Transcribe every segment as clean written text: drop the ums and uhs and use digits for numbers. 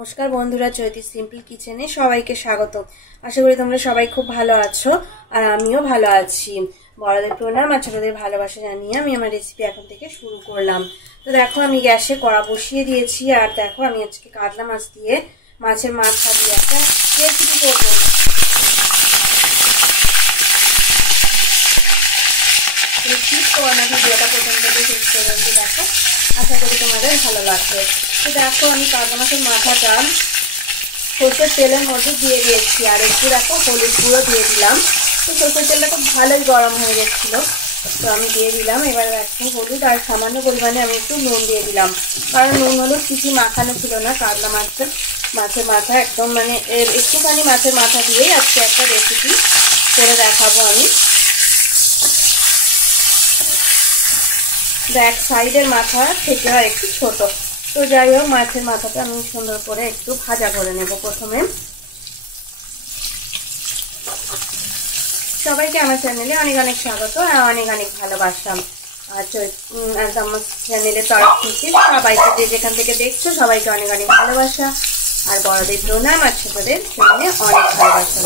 নমস্কার বন্ধুরা, চৈতি সিম্পল কিচেনে সবাইকে স্বাগত। আশা করি তোমরা সবাই খুব ভালো আছো আর আমিও ভালো আছি। বড়দের প্রণাম আর ছোটদের ভালোবাসা জানিয়ে আমি আমার রেসিপি এখন থেকে শুরু করলাম। তো দেখো আমি গ্যাসে কড়া বসিয়ে দিয়েছি আর দেখো আমি আজকে কাতলা মাছ দিয়ে মাছের মাথা দিয়ে একটা রেসিপি করবো। ভিডিওটা প্রথম থেকে শেষ পর্যন্ত দেখো, আশা করি তোমাদের ভালো লাগবে। তো দেখো আমি কাতলা মাছের মাথাটা সর্ষের তেলের মধ্যে দিয়ে দিয়েছি আর একটু দেখো হলুদ গুঁড়ো দিয়ে দিলাম। তো সর্ষের তেলটা খুব ভালোই গরম হয়ে গেছিল, তো আমি দিয়ে দিলাম। এবার একটু হলুদ আর সামান্য পরিমাণে আমি একটু নুন দিয়ে দিলাম, কারণ নুন হলুদ কিছু মাখানো ছিল না। কাতলা মাছের মাথা একদম মানে একটুখানি মাছের মাথা দিয়েই আজকে একটা রেসিপি করে দেখাবো আমি। ব্যাক সাইডের মাথা থেকে আর একটু ছোট। তো যাই হোক, মাছের মাথাটা আমি সুন্দর করে একটু ভাজা করে নেব প্রথমে। সবাইকে আমার চ্যানেলে অনেক অনেক স্বাগত আর অনেক অনেক ভালোবাসা। আর আমার চ্যানেলের তরফ থেকে সবাইকে যে যেখান থেকে দেখছো সবাইকে অনেক অনেক ভালোবাসা আর বড়দের প্রণাম আর ছোটদের জন্য অনেক ভালোবাসা।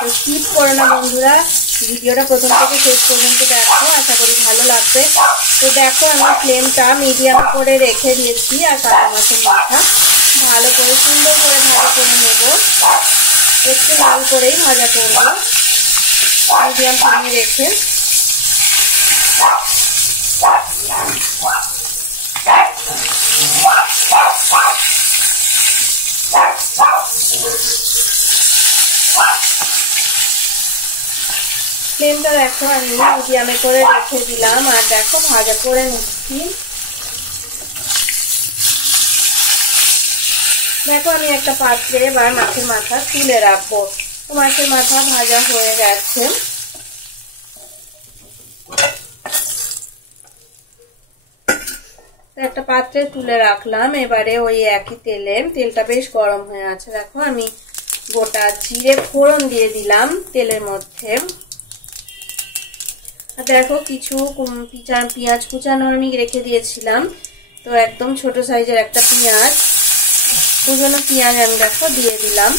তো স্কিপ করো না বন্ধুরা, ভিডিওটা প্রথম থেকে শেষ পর্যন্ত দেখো, আশা করি ভালো লাগবে। তো দেখো আমি ফ্লেমটা মিডিয়াম করে রেখে দিয়েছি আর কাতলা মাছের মাথা ভালো করে সুন্দর করে ভাজা করে নেব। একটু লাল করেই ভাজা করব মিডিয়াম ফ্লেমে রেখে। ফ্লেমটা দেখো আমি মিডিয়ামে করে রেখে দিলাম আর দেখো ভাজা করে নিচ্ছি। দেখো আমি একটা পাত্রে এবার মাছের মাথা তুলে রাখবো। তো মাছের মাথা ভাজা হয়ে গেছে, একটা পাত্রে তুলে রাখলাম। এবারে ওই একই তেলটা বেশ গরম হয়ে আছে। দেখো আমি গোটা জিরে ফোড়ন দিয়ে দিলাম তেলের মধ্যে। দেখো কিছু পেঁয়াজ কুচানো আমি রেখে দিয়েছিলাম, তো একদম ছোট সাইজের একটা পেঁয়াজ, দুজনে পেঁয়াজ আমি দেখো দিয়ে দিলাম।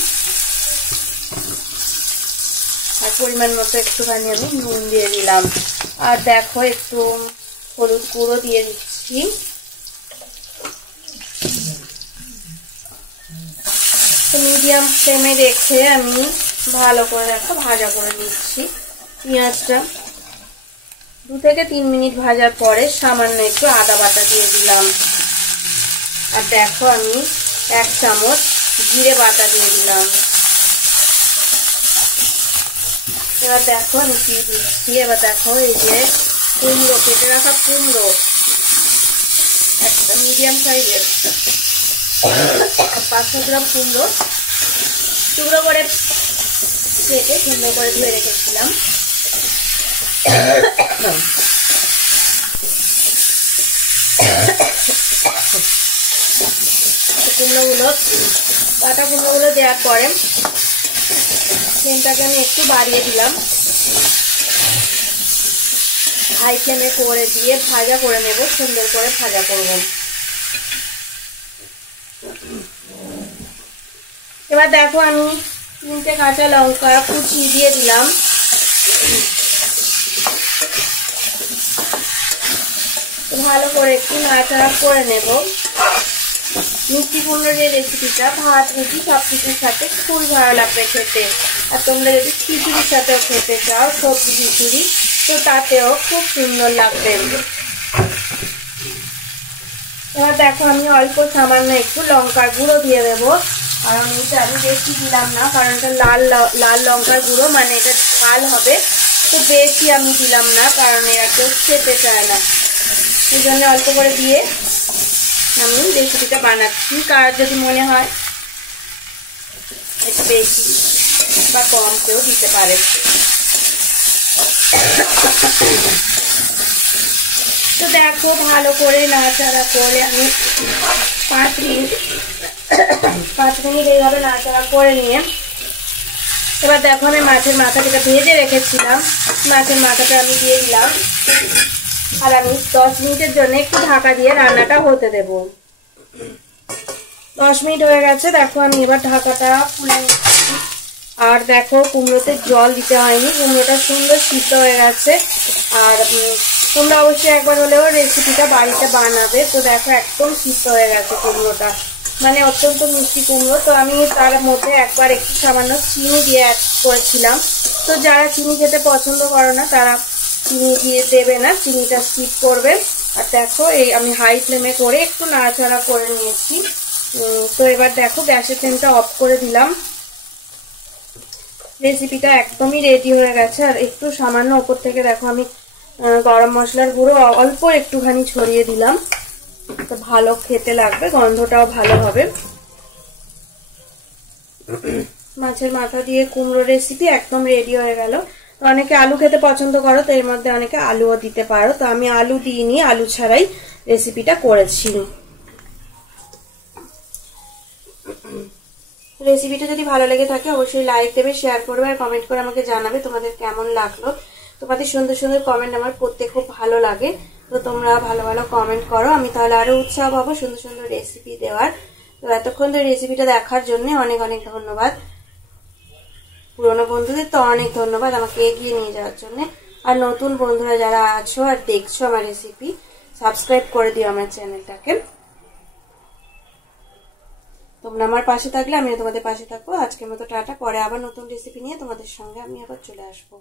আর পরিমাণ মতো একটুখানি আমি নুন দিয়ে দিলাম আর দেখো একটু হলুদ গুঁড়ো দিয়ে দিচ্ছি। তো মিডিয়াম ফ্লেমে রেখে আমি ভালো করে দেখো ভাজা করে নিচ্ছি পেঁয়াজটা। 2 থেকে 3 মিনিট ভাজার পরে সামান্য একটু আদা বাটা দিয়ে দিলাম আর দেখো আমি 1 চামচ জিরে বাটা দিয়ে দিলাম। এবার দেখো আমি কি দিচ্ছি, এবার দেখো এই যে কুমড়ো, কেটে রাখা কুমড়ো একটা মিডিয়াম সাইজের 500 গ্রাম কুমড়ো টুকরো করে কেটে সুন্দর করে ধুয়ে রেখেছিলাম। কাটা কুমড়োগুলো দেওয়ার পরে ফ্লেমটাকে আমি একটু বাড়িয়ে দিলাম, হাই ফ্লেমে করে দিয়ে ভাজা করে নেব, সুন্দর করে ভাজা করব। এবার দেখো আমি 3টে কাঁচা লঙ্কা কুচি দিয়ে দিলাম। ভালো করে একটু নাড়াচাড়া করে নেব। মিষ্টি কুমড়োর যে রেসিপিটা ভাত রুটি সব কিছুর সাথে খুবই ভালো লাগবে খেতে। আর তোমরা যদি খিচুড়ির সাথেও খেতে চাও, সবজি খিচুড়ি, তো তাতেও খুব সুন্দর লাগবে। এবার দেখো আমি অল্প সামান্য একটু লঙ্কার গুঁড়ো দিয়ে দেবো, কারণ এটা আমি বেশি দিলাম না, কারণ এটা লাল লঙ্কার গুঁড়ো মানে এটা ঝাল হবে, তো বেশি আমি দিলাম না, কারণ এরা কেউ খেতে চায় না। এই জন্য অল্প করে দিয়ে আমি রেসিপিটা বানাচ্ছি। কার যদি মনে হয় একটু বেশি বা কম কেউ দিতে পারে। তো দেখো ভালো করে নাড়াচাড়া করে আমি 5 মিনিট এইভাবে নাড়াচাড়া করে নিয়ে এবার দেখো আমি মাছের মাথা যেটা ভেজে রেখেছিলাম, মাছের মাথাটা আমি দিয়ে দিলাম আর আমি 10 মিনিটের জন্য একটু ঢাকা দিয়ে রান্নাটা হতে দেব। 10 মিনিট হয়ে গেছে। দেখো আমি এবার ঢাকাটা খুলে নিচ্ছি। আর দেখো কুমড়োতে জল দিতে হয়নি, কুমড়োটা সুন্দর সিদ্ধ হয়ে গেছে। আর তোমরা অবশ্যই একবার হলেও রেসিপিটা বাড়িতে বানাবে। তো দেখো একদম সিদ্ধ হয়ে গেছে কুমড়োটা, মানে অত্যন্ত মিষ্টি কুমড়ো। তো আমি তার মধ্যে একবার একটু সামান্য চিনি দিয়ে অ্যাড করেছিলাম। তো যারা চিনি খেতে পছন্দ করে না তারা চিনি দিয়ে দেবে না, চিনিটা স্কিপ করবে। আর দেখো এই আমি হাই ফ্লেমে করে একটু নাড়াচাড়া করে নিয়েছি। তো এবার দেখো গ্যাসের ফ্লেমটা অফ করে দিলাম। রেসিপিটা একদমই রেডি হয়ে গেছে। আর একটু সামান্য ওপর থেকে দেখো আমি গরম মশলার গুঁড়ো অল্প একটুখানি ছড়িয়ে দিলাম। তো ভালো খেতে লাগবে, গন্ধটাও ভালো হবে। মাছের মাথা দিয়ে কুমড়ো রেসিপি একদম রেডি হয়ে গেল। তো অনেকে আলু খেতে পছন্দ করো, তো এর মধ্যে অনেকে আলুও দিতে পারো। তো আমি আলু দিইনি, আলু ছাড়াই রেসিপিটা করেছি। রেসিপিটা যদি ভালো লেগে থাকে অবশ্যই লাইক দেবে, শেয়ার করবে আর কমেন্ট করে আমাকে জানাবে তোমাদের কেমন লাগলো। তোমাদের সুন্দর সুন্দর কমেন্ট আমার পড়তে খুব ভালো লাগে। তো তোমরা ভালো ভালো কমেন্ট করো, আমি তাহলে আরো উৎসাহ পাবো সুন্দর সুন্দর রেসিপি দেওয়ার। তো এতক্ষণ ধরে রেসিপিটা দেখার জন্য অনেক অনেক ধন্যবাদ। পুরনো বন্ধুদের তো অনেক ধন্যবাদ আমাকে এগিয়ে নিয়ে যাওয়ার জন্য। আর নতুন বন্ধুরা যারা আছো আর দেখছো আমার রেসিপি, সাবস্ক্রাইব করে দিও আমার চ্যানেলটাকে। তোমরা আমার পাশে থাকলে আমিও তোমাদের পাশে থাকবো। আজকের মতো টাটা, পরে আবার নতুন রেসিপি নিয়ে তোমাদের সঙ্গে আমি আবার চলে আসবো।